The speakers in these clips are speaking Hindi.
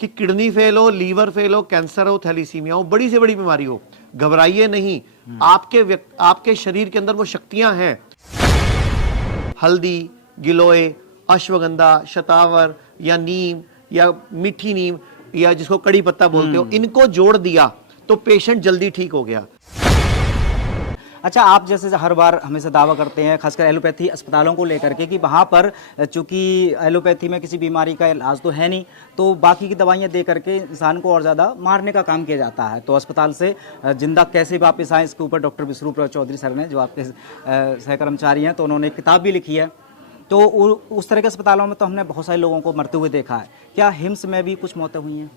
कि किडनी फेल हो, लीवर फेल हो, कैंसर हो, थैलीसीमिया हो, बड़ी से बड़ी बीमारी हो, घबराइए नहीं। आपके शरीर के अंदर वो शक्तियां हैं। हल्दी, गिलोय, अश्वगंधा, शतावर या नीम या मीठी नीम या जिसको कड़ी पत्ता बोलते हो, इनको जोड़ दिया तो पेशेंट जल्दी ठीक हो गया। अच्छा, आप जैसे हर बार हमेशा दावा करते हैं, खासकर एलोपैथी अस्पतालों को लेकर के, कि वहाँ पर चूंकि एलोपैथी में किसी बीमारी का इलाज तो है नहीं, तो बाकी की दवाइयाँ दे करके इंसान को और ज़्यादा मारने का काम किया जाता है। तो अस्पताल से जिंदा कैसे वापस आए, इसके ऊपर डॉक्टर विश्वरूप चौधरी सर ने, जो आपके सहकर्मचारी हैं, तो उन्होंने एक किताब भी लिखी है। तो उस तरह के अस्पतालों में तो हमने बहुत सारे लोगों को मरते हुए देखा है। क्या हिम्स में भी कुछ मौतें हुई हैं?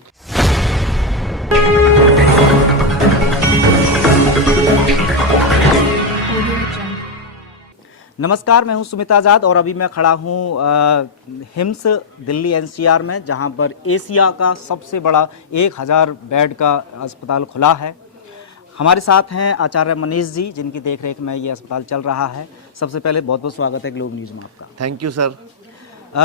नमस्कार, मैं हूं सुमित आज़ाद और अभी मैं खड़ा हूं हिम्स दिल्ली एनसीआर में, जहां पर एशिया का सबसे बड़ा 1000 बेड का अस्पताल खुला है। हमारे साथ हैं आचार्य मनीष जी, जिनकी देखरेख में ये अस्पताल चल रहा है। सबसे पहले बहुत बहुत स्वागत है ग्लोब न्यूज़ में आपका। Thank you sir.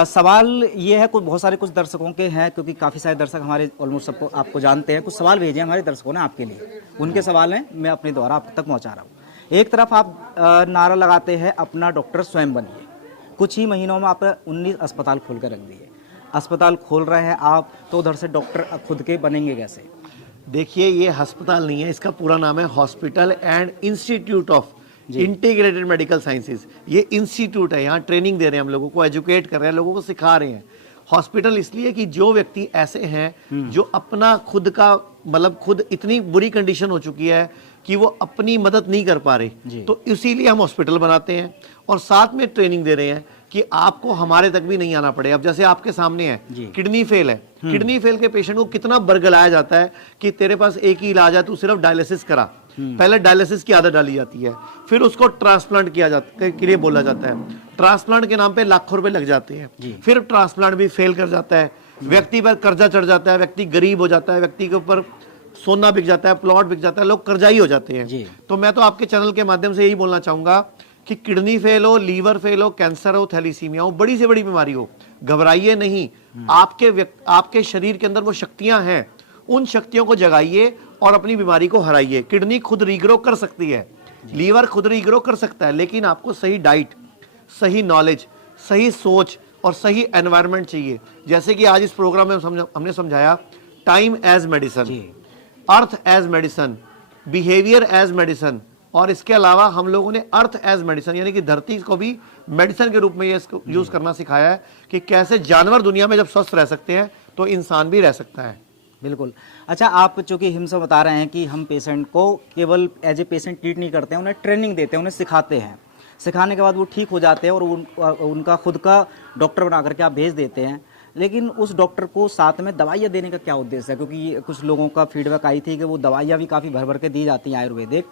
सवाल ये है, बहुत सारे कुछ दर्शकों के हैं, क्योंकि काफ़ी सारे दर्शक हमारे ऑलमोस्ट सबको आपको जानते हैं। कुछ सवाल भेजे हमारे दर्शकों ने आपके लिए, उनके सवाल हैं, मैं अपने द्वारा आप तक पहुंचा रहा हूँ। एक तरफ आप नारा लगाते हैं अपना डॉक्टर स्वयं बनिए, कुछ ही महीनों में आप 19 अस्पताल खोल कर रख दिए। अस्पताल खोल रहे हैं आप, तो उधर से डॉक्टर खुद के बनेंगे कैसे? देखिए, ये अस्पताल नहीं है, इसका पूरा नाम है hospital and institute of integrated medical sciences. ये इंस्टीट्यूट है, यहाँ ट्रेनिंग दे रहे हैं, हम लोगों को एजुकेट कर रहे हैं, लोगों को सिखा रहे हैं। हॉस्पिटल इसलिए कि जो व्यक्ति ऐसे हैं जो अपना खुद का मतलब खुद इतनी बुरी कंडीशन हो चुकी है कि वो अपनी मदद नहीं कर पा रहे, तो इसीलिए हम हॉस्पिटल बनाते हैं और साथ में ट्रेनिंग दे रहे हैं कि आपको हमारे तक भी नहीं आना पड़े। अब जैसे आपके सामने है, किडनी फेल है, किडनी फेल के पेशेंट को कितना बरगलाया जाता है कि तेरे पास एक ही इलाज है, तू सिर्फ डायलिसिस करा। पहले डायलिसिस की आदत डाली जाती है, फिर उसको ट्रांसप्लांट किया जाता के लिए बोला जाता है। ट्रांसप्लांट के नाम पे लाखों रुपए लग जाते हैं, फिर ट्रांसप्लांट भी फेल कर जाता है, व्यक्ति पर कर्जा चढ़ जाता है, व्यक्ति गरीब हो जाता है, व्यक्ति के ऊपर सोना बिक जाता है, प्लॉट बिक जाता है, लोग कर्जाई हो जाते हैं। तो मैं तो आपके चैनल के माध्यम से यही बोलना चाहूंगा कि किडनी फेल हो, लीवर फेल हो, कैंसर हो, थैलीसीमिया हो, बड़ी से बड़ी बीमारी हो, घबराइए नहीं। आपके शरीर के अंदर वो शक्तियां हैं, उन शक्तियों को जगाइए और अपनी बीमारी को हराइए। किडनी खुद रीग्रो कर सकती है, लीवर खुद रीग्रो कर सकता है, लेकिन आपको सही डाइट, सही नॉलेज, सही सोच और सही एनवायरनमेंट चाहिए। जैसे कि आज इस प्रोग्राम में हमने समझाया, time as medicine, earth as medicine, behaviour as medicine, और इसके अलावा हम लोगों ने अर्थ एज मेडिसिन यानी कि धरती को भी मेडिसिन के रूप में ये यूज करना सिखाया है कि कैसे जानवर दुनिया में जब स्वस्थ रह सकते हैं तो इंसान भी रह सकता है। बिल्कुल। अच्छा, आप चूंकि हिम्स में बता रहे हैं कि हम पेशेंट को केवल एज ए पेशेंट ट्रीट नहीं करते हैं, उन्हें ट्रेनिंग देते हैं, उन्हें सिखाते हैं, सिखाने के बाद वो ठीक हो जाते हैं और उनका खुद का डॉक्टर बना करके आप भेज देते हैं। लेकिन उस डॉक्टर को साथ में दवाइयाँ देने का क्या उद्देश्य है? क्योंकि कुछ लोगों का फीडबैक आई थी कि वो दवाइयाँ भी काफ़ी भर भर के दी जाती हैं आयुर्वेदिक।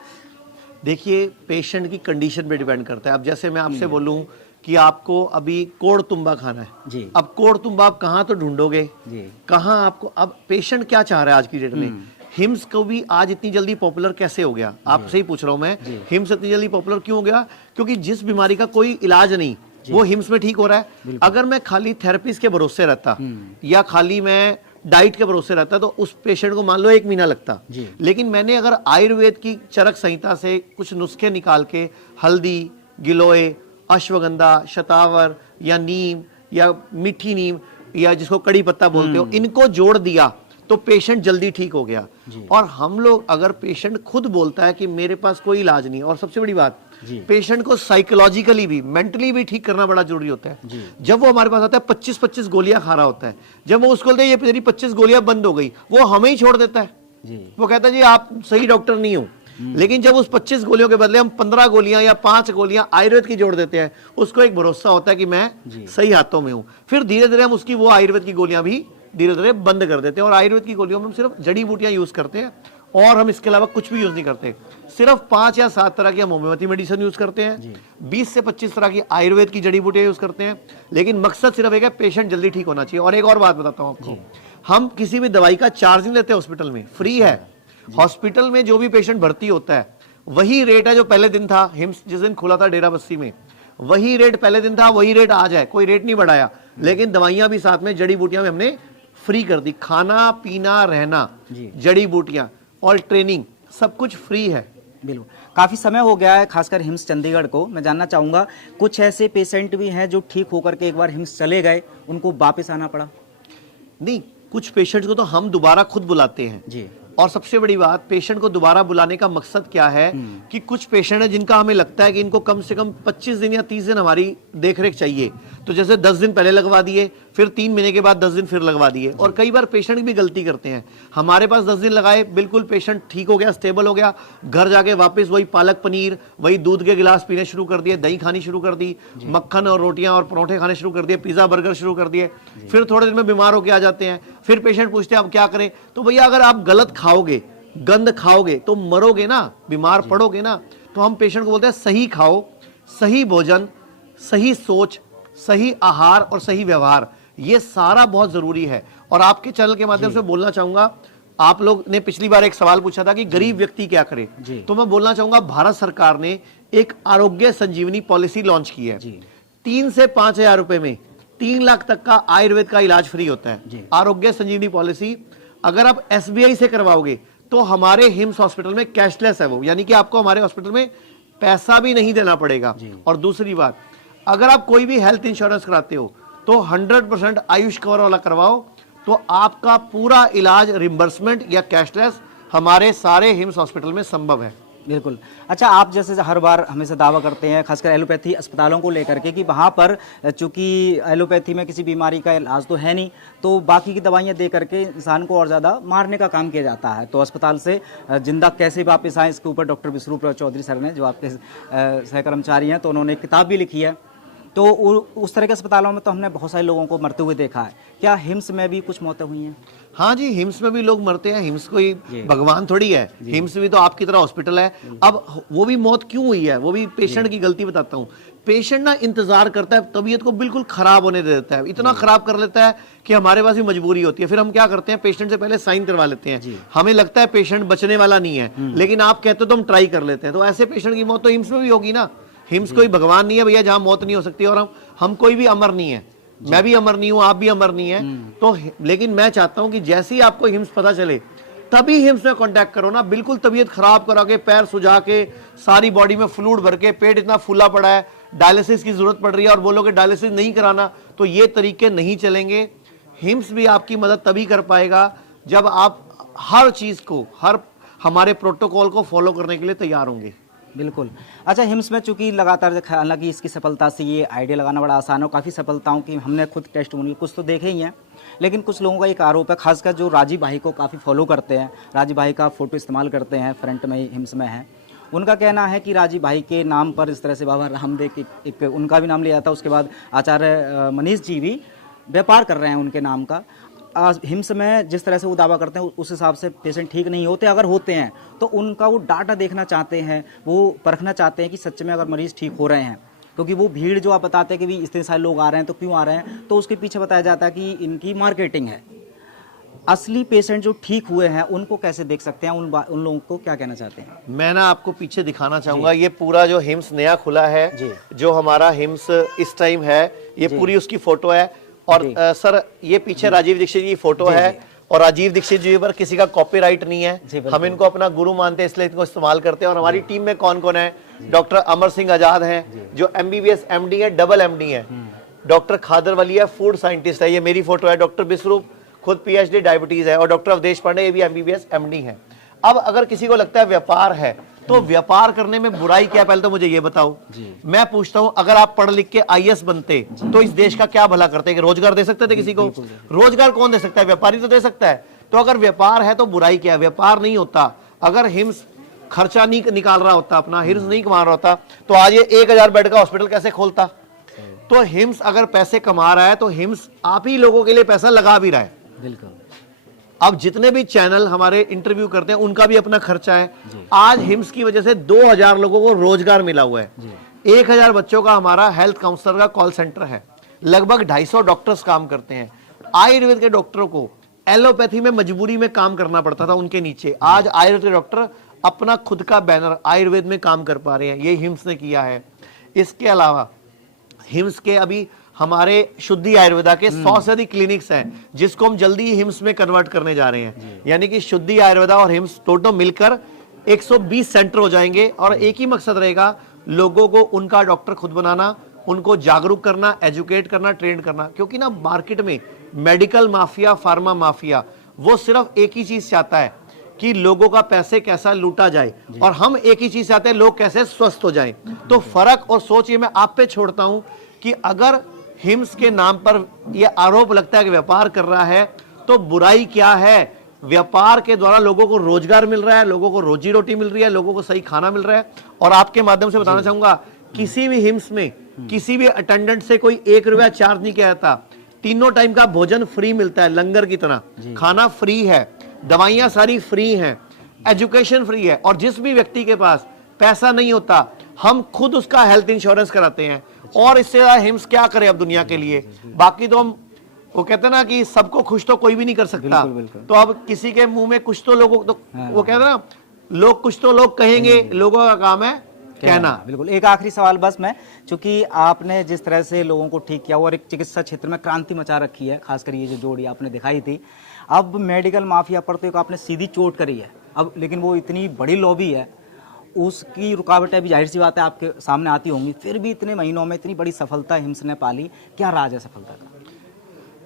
देखिए, पेशेंट की कंडीशन पे डिपेंड करता है। अब जैसे मैं आपसे बोलूं कि आपको अभी कोड़ तुम्बा खाना है जी, अब कोड़ तुम्बा आप कहाँ तो ढूंढोगे जी, कहाँ आपको, अब पेशेंट क्या चाह रहा है आज की डेट में? हिम्स को भी आज इतनी जल्दी पॉपुलर कैसे हो गया? आपसे ही पूछ रहा हूं मैं, हिम्स इतनी जल्दी पॉपुलर क्यों हो गया? क्योंकि जिस बीमारी का कोई इलाज नहीं वो हिम्स में ठीक हो रहा है। अगर मैं खाली थेरेपिस्ट के भरोसे रहता या खाली मैं डाइट के भरोसे रहता तो उस पेशेंट को मान लो 1 महीना लगता, लेकिन मैंने अगर आयुर्वेद की चरक संहिता से कुछ नुस्खे निकाल के हल्दी, गिलोय, अश्वगंधा, शतावर या नीम या मीठी नीम या जिसको कड़ी पत्ता बोलते हो, इनको जोड़ दिया तो पेशेंट जल्दी ठीक हो गया। और हम लोग, अगर पेशेंट खुद बोलता है कि मेरे पास कोई इलाज नहीं, और सबसे बड़ी बात, पेशेंट को साइकोलॉजिकली भी, मेंटली भी ठीक करना बड़ा जरूरी होता है। जब वो हमारे पास आता है 25-25 गोलियां खा रहा होता है, जब वो उसको बोलते हैं ये तेरी 25 गोलियां बंद हो गई, वो हमें ही छोड़ देता है। वो कहता है जी आप सही डॉक्टर नहीं हो। लेकिन जब उस 25 गोलियों के बदले हम 15 गोलियां या 5 गोलियां आयुर्वेद की जोड़ देते हैं, उसको एक भरोसा होता है कि मैं सही हाथों में हूं। फिर धीरे धीरे हम उसकी वो आयुर्वेद की गोलियां भी धीरे धीरे बंद कर देते हैं और आयुर्वेद की गोलियों में हम सिर्फ जड़ी बूटियां यूज करते हैं और हम इसके अलावा कुछ भी यूज नहीं करते। सिर्फ 5 या 7 तरह की हम होम्योपैथी मेडिसिन यूज करते हैं, 20 से 25 तरह की आयुर्वेद की जड़ी बूटियां यूज करते हैं, लेकिन मकसद सिर्फ एक है, पेशेंट जल्दी ठीक होना चाहिए। और एक और बात बताता हूं आपको, हम किसी भी दवाई का चार्ज नहीं लेते हॉस्पिटल में, फ्री है। हॉस्पिटल में जो भी पेशेंट भर्ती होता है वही रेट है जो पहले दिन था। हिम्स जिस दिन खुला था डेरा बस्सी में, वही रेट पहले दिन था, वही रेट आज है, कोई रेट नहीं बढ़ाया। लेकिन दवाइयां भी साथ में, जड़ी बूटियां भी हमने फ्री कर दी, खाना पीना रहना, जड़ी बूटियां और ट्रेनिंग सब कुछ फ्री है। बिल्कुल, काफ़ी समय हो गया है खासकर हिम्स चंडीगढ़ को। मैं जानना चाहूँगा कुछ ऐसे पेशेंट भी हैं जो ठीक होकर के एक बार हिम्स चले गए, उनको वापस आना पड़ा? नहीं, कुछ पेशेंट्स को तो हम दोबारा खुद बुलाते हैं जी। और सबसे बड़ी बात, पेशेंट को दोबारा बुलाने का मकसद क्या है कि कुछ पेशेंट है जिनका हमें लगता है कि इनको कम से कम 25 दिन या 30 दिन हमारी देखरेख चाहिए, तो जैसे 10 दिन पहले लगवा दिए, फिर 3 महीने के बाद 10 दिन फिर लगवा दिए। और कई बार पेशेंट भी गलती करते हैं, हमारे पास 10 दिन लगाए, बिल्कुल पेशेंट ठीक हो गया, स्टेबल हो गया, घर जाके वापस वही पालक पनीर, वही दूध के गिलास पीने शुरू कर दिए, दही खानी शुरू कर दी, मक्खन और रोटियां और परोठे खाने शुरू कर दिए, पिज्जा बर्गर शुरू कर दिए, फिर थोड़े दिन में बीमार होके आ जाते हैं। फिर पेशेंट पूछते हैं अब क्या करें? तो भैया अगर आप गलत खाओगे, गंद खाओगे तो मरोगे ना, बीमार पड़ोगे ना। तो हम पेशेंट को बोलते हैं सही खाओ, सही भोजन, सही सोच, सही आहार और सही व्यवहार, ये सारा बहुत जरूरी है। और आपके चैनल के माध्यम से बोलना चाहूंगा, आप लोग ने पिछली बार एक सवाल पूछा था कि गरीब व्यक्ति क्या करे, तो मैं बोलना चाहूंगा भारत सरकार ने एक आरोग्य संजीवनी पॉलिसी लॉन्च की है। 3 से 5 हजार रुपए में 3 लाख तक का आयुर्वेद का इलाज फ्री होता है। आरोग्य संजीवनी पॉलिसी अगर आप SBI से करवाओगे तो हमारे हिम्स हॉस्पिटल में कैशलेस है वो, यानी कि आपको हमारे हॉस्पिटल में पैसा भी नहीं देना पड़ेगा। और दूसरी बात, अगर आप कोई भी हेल्थ इंश्योरेंस कराते हो तो 100% आयुष कवर वाला करवाओ, तो आपका पूरा इलाज रिम्बर्समेंट या कैशलेस हमारे सारे हिम्स हॉस्पिटल में संभव है। बिल्कुल। अच्छा, आप जैसे हर बार हमेशा दावा करते हैं खासकर एलोपैथी अस्पतालों को लेकर के कि वहाँ पर चूंकि एलोपैथी में किसी बीमारी का इलाज तो है नहीं, तो बाकी की दवाइयाँ दे करके इंसान को और ज़्यादा मारने का काम किया जाता है। तो अस्पताल से जिंदा कैसे वापस आए, इसके ऊपर डॉक्टर विश्वरूप चौधरी सर ने, जो आपके सहकर्मचारी हैं, तो उन्होंने एक किताब भी लिखी है। तो उस तरह के अस्पतालों में तो हमने बहुत सारे लोगों को मरते हुए देखा है। क्या हिम्स में भी कुछ मौतें हुई हैं? हाँ जी, हिम्स में भी लोग मरते हैं। हिम्स कोई भगवान थोड़ी है, हिम्स भी तो आपकी तरह हॉस्पिटल है। अब वो भी मौत क्यों हुई है, वो भी पेशेंट की गलती बताता हूँ। पेशेंट ना इंतजार करता है, तबीयत को बिल्कुल खराब होने दे देता है, इतना खराब कर लेता है कि हमारे पास भी मजबूरी होती है। फिर हम क्या करते हैं, पेशेंट से पहले साइन करवा लेते हैं। हमें लगता है पेशेंट बचने वाला नहीं है, लेकिन आप कहते हो तो हम ट्राई कर लेते हैं। तो ऐसे पेशेंट की मौत तो हिम्स में भी होगी ना। हिम्स कोई भगवान नहीं है भैया जहां मौत नहीं हो सकती, और हम कोई भी अमर नहीं है, मैं भी अमर नहीं हूं, आप भी अमर नहीं है। तो लेकिन मैं चाहता हूं कि जैसे ही आपको हिम्स पता चले तभी हिम्स में कांटेक्ट करो ना। बिल्कुल तबीयत खराब करा के, पैर सुजा के, सारी बॉडी में फ्लूइड भर के, पेट इतना फूला पड़ा है, डायलिसिस की जरूरत पड़ रही है और बोलोगे डायलिसिस नहीं कराना, तो ये तरीके नहीं चलेंगे। हिम्स भी आपकी मदद तभी कर पाएगा जब आप हर चीज को, हर हमारे प्रोटोकॉल को फॉलो करने के लिए तैयार होंगे। बिल्कुल। अच्छा, हिम्स में चूंकि लगातार, हालांकि इसकी सफलता से ये आइडिया लगाना बड़ा आसान हो, काफ़ी सफलताओं की हमने खुद टेस्टिमोनियल कुछ तो देखे ही हैं, लेकिन कुछ लोगों का एक आरोप है, खासकर जो राजीव भाई को काफ़ी फॉलो करते हैं, राजीव भाई का फोटो इस्तेमाल करते हैं, फ्रंट में ही हिम्स में है। उनका कहना है कि राजीव भाई के नाम पर इस तरह से बाबा रामदेव एक उनका भी नाम लिया था, उसके बाद आचार्य मनीष जी भी व्यापार कर रहे हैं उनके नाम का। हिम्स में जिस तरह से वो दावा करते हैं उस हिसाब से पेशेंट ठीक नहीं होते, अगर होते हैं तो उनका वो डाटा देखना चाहते हैं, वो परखना चाहते हैं कि सच में अगर मरीज ठीक हो रहे हैं। क्योंकि वो भीड़ जो आप बताते हैं कि भी इतने सारे लोग आ रहे हैं तो क्यों आ रहे हैं, तो उसके पीछे बताया जाता है कि इनकी मार्केटिंग है। असली पेशेंट जो ठीक हुए हैं उनको कैसे देख सकते हैं, उन लोगों को क्या कहना चाहते हैं? मैं ना आपको पीछे दिखाना चाहूंगा, ये पूरा जो हिम्स नया खुला है, जो हमारा हिम्स इस टाइम है, ये पूरी उसकी फोटो है। और सर ये पीछे राजीव दीक्षित जी की फोटो है, और राजीव दीक्षित जी पर किसी का कॉपीराइट नहीं है, हम इनको अपना गुरु मानते हैं इसलिए इनको इस्तेमाल करते हैं। और हमारी टीम में कौन कौन है, डॉक्टर अमर सिंह आजाद हैं जो MBBS MD है, डबल MD है, डॉक्टर खादर वली है, फूड साइंटिस्ट है, ये मेरी फोटो है, डॉक्टर विश्वरूप खुद PhD डायबिटीज है, और डॉक्टर अवधेश पांडे ये भी MBBS MD है। अब अगर किसी को लगता है व्यापार है, तो व्यापार करने में बुराई क्या है, पहले तो मुझे ये बताओ। मैं पूछता हूं, अगर आप पढ़ लिख के IAS बनते तो इस देश का क्या भला करते, कि रोजगार दे सकते थे किसी को? रोजगार कौन दे सकता है? व्यापारी तो दे सकता है। तो अगर व्यापार है तो बुराई क्या है? व्यापार नहीं होता। अगर हिम्स खर्चा नहीं निकाल रहा होता, अपना हिम्स नहीं कमा रहा होता, तो आज ये 1000 बेड का हॉस्पिटल कैसे खोलता? तो हिम्स अगर पैसे कमा रहा है तो हिम्स आप ही लोगों के लिए पैसा लगा भी रहा है। बिल्कुल। अब जितने भी चैनल हमारे इंटरव्यू करते हैं उनका भी अपना खर्चा है। आज हिम्स की वजह से 2000 लोगों को रोजगार मिला हुआ है। 1000 बच्चों का हमारा हेल्थ काउंसलर का कॉल सेंटर है, लगभग 250 डॉक्टर्स काम करते हैं। आयुर्वेद के डॉक्टरों को एलोपैथी में मजबूरी में काम करना पड़ता था उनके नीचे, आज आयुर्वेद के डॉक्टर अपना खुद का बैनर आयुर्वेद में काम कर पा रहे हैं, ये हिम्स ने किया है। इसके अलावा हिम्स के अभी हमारे शुद्धि आयुर्वेदा के 100 से अधिक क्लिनिक्स हैं जिसको हम जल्दी ही हिम्स में कन्वर्ट करने जा रहे हैं। यानी कि शुद्धि आयुर्वेदा और हिम्स दोनों मिलकर 120 सेंटर हो जाएंगे और एक ही मकसद रहेगा, लोगों को उनका डॉक्टर खुद बनाना, उनको जागरूक करना, एजुकेट करना, ट्रेन करना। क्योंकि ना मार्केट में मेडिकल माफिया, फार्मा माफिया वो सिर्फ एक ही चीज चाहता है कि लोगों का पैसे कैसा लूटा जाए, और हम एक ही चीज चाहते हैं, लोग कैसे स्वस्थ हो जाएं। तो फर्क और सोच ये मैं आप पे छोड़ता हूं कि अगर हिम्स के नाम पर यह आरोप लगता है कि व्यापार कर रहा है, तो बुराई क्या है? व्यापार के द्वारा लोगों को रोजगार मिल रहा है, लोगों को रोजी रोटी मिल रही है, लोगों को सही खाना मिल रहा है। और आपके माध्यम से बताना चाहूंगा, किसी भी हिम्स में किसी भी अटेंडेंट से कोई 1 रुपया चार्ज नहीं किया जाता। तीनों टाइम का भोजन फ्री मिलता है, लंगर की तरह। खाना फ्री है, दवाइयां सारी फ्री हैं, एजुकेशन फ्री है। और जिस भी व्यक्ति के पास पैसा नहीं होता, हम खुद उसका हेल्थ इंश्योरेंस कराते हैं। और इससे ज्यादा हिम्स क्या करे अब दुनिया के लिए? बाकी तो हम, वो कहते हैं ना कि सबको खुश तो कोई भी नहीं कर सकता। तो अब किसी के मुंह में कुछ तो लोगों तो वो कहते हैं ना, लोग कुछ तो लोग कहेंगे, लोगों का काम है कहना। बिल्कुल। एक आखिरी सवाल बस मैं, चूंकि आपने जिस तरह से लोगों को ठीक किया और एक चिकित्सा क्षेत्र में क्रांति मचा रखी है, खासकर ये जो जोड़ी आपने दिखाई थी, अब मेडिकल माफिया पर तो एक आपने सीधी चोट करी है अब, लेकिन वो इतनी बड़ी लॉबी है, उसकी रुकावटें भी जाहिर सी बात है आपके सामने आती होंगी, फिर भी इतने महीनों में इतनी बड़ी सफलता हिम्स ने पाली। क्या राज है सफलता का?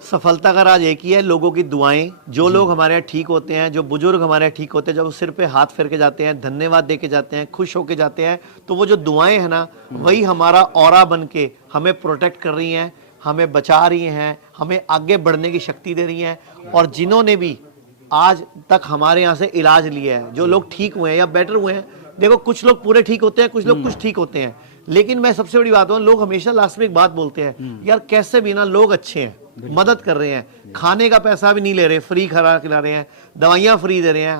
सफलता का राज एक ही है, लोगों की दुआएं। जो लोग हमारे यहाँ ठीक होते हैं, जो बुजुर्ग हमारे यहाँ ठीक होते हैं, जब वो सिर पे हाथ फेर के जाते हैं, धन्यवाद दे के जाते हैं, खुश होके जाते हैं, तो वो जो दुआएं हैं ना, वही हमारा ऑरा बन के हमें प्रोटेक्ट कर रही हैं, हमें बचा रही हैं, हमें आगे बढ़ने की शक्ति दे रही हैं। और जिन्होंने भी आज तक हमारे यहाँ से इलाज लिया है, जो लोग ठीक हुए हैं या बेटर हुए हैं, देखो कुछ लोग पूरे ठीक होते हैं, कुछ लोग कुछ ठीक होते हैं, लेकिन मैं सबसे बड़ी बात हूँ, लोग हमेशा लास्ट में एक बात बोलते हैं, यार कैसे भी ना लोग अच्छे हैं, मदद कर रहे हैं, खाने का पैसा भी नहीं ले रहे, फ्री खाना खिला रहे हैं, दवाइयाँ फ्री दे रहे हैं।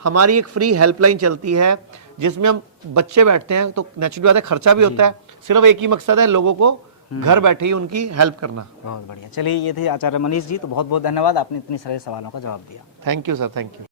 हमारी एक फ्री हेल्पलाइन चलती है जिसमें हम बच्चे बैठते हैं, तो नेचुरली बात है खर्चा भी होता है, सिर्फ एक ही मकसद है, लोगों को घर बैठे ही उनकी हेल्प करना। बहुत बढ़िया। चलिए, ये थे आचार्य मनीष जी, तो बहुत बहुत धन्यवाद, आपने इतने सारे सवालों का जवाब दिया। Thank you sir, thank you.